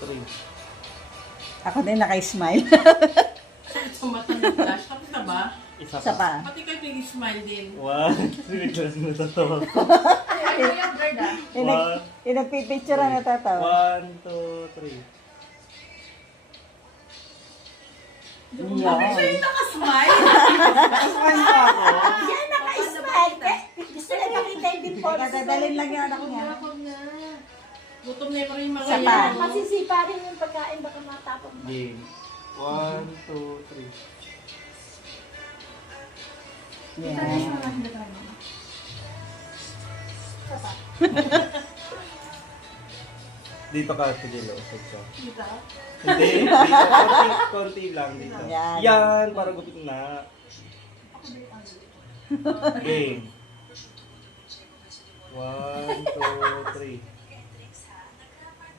three. Ako din naka-smile. Sa mata ng flash. Tapos na ba? Isa Isa pa. pa. Pati kayo nag-smile din. One, three. Natatawa ko. Ay, ano yung bird ah? Yung nagpipicture na natatawa. 1, 2, 3. Bakit Yan. siya yung nakasmile? Smile pa ako. Yan, naka-smile. Gusto na nakita yung dimple. Dadalhin lang yung anak niya. Wag na. Gutom na yung mga Isa pa. yan. Masisipa rin yung pagkain, baka matapon mo. Game. 1, 2, 3. Yan. Dito ka, Pujilo. Usap ka. Kita? Hindi, dito. Konti lang dito. Yan. Yan, para gupit na. Game. 1, 2, 3.